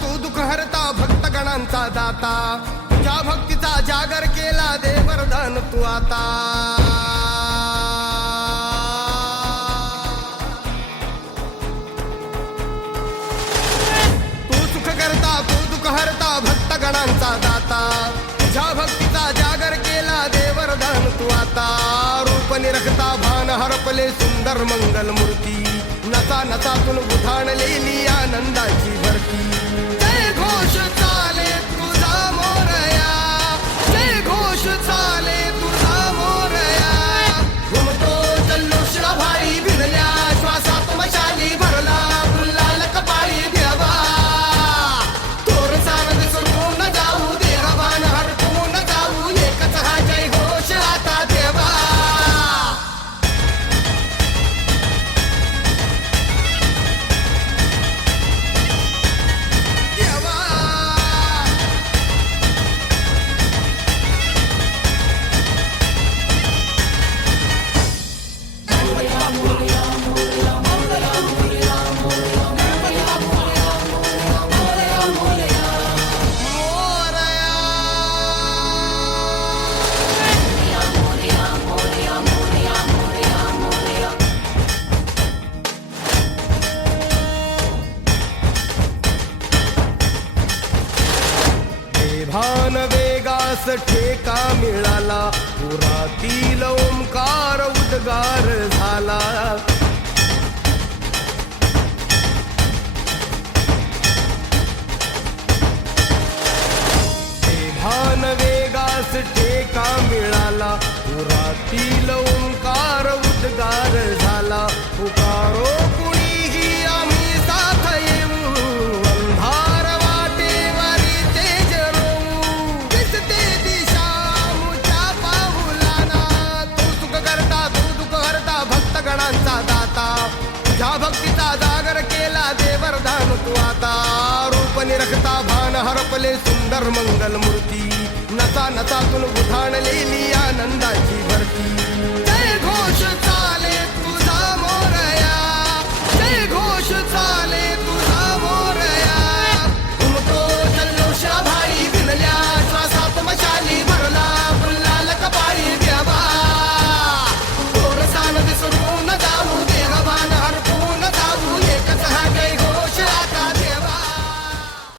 तू दुःख हरता भक्तगणांचा दाता तुझ्या भक्तीचा जागर केला दे वरदान तू आता तू सुख करता तू दुःख हरता भक्तगणांचा दाता तुझ्या भक्तीचा जागर केला दे वरदान तू आता रूप निरखता भान हरपले सुंदर मंगल मूर्ती नसा नसातून उधाणलेली आनंदाची भरती जय घोष चाले तुझा मोरया जय घोष चाले तुझा मोरया घुमतो जल्लोष भाई भिडल्या श्वासात मशाली भरला गुलाल कपाळी देवा तोर सारद सोडून जाऊ देहभान हरपून जाऊ एकच हा जय घोष आता देवा भान वेगास ठेका मिळाला पुरातील ओंकार उद्गार झाला भान वेगास ठेका मिळाला पुरातील ओंकार उद्गार झाला पुकारो कुणीही आम्ही साथ येऊ अंधार वाटेवरी तेज रोवू दिसते दिशा मुच्या पाऊलाना तू सुख करता तू दुःख हरता भक्तगणांचा दाता तुझ्या भक्तीचा जागर केला दे वरदान तू आता रूप निरखता भान हरपले सुंदर मंगल मूर्ती नसा नसातून उधाणलेली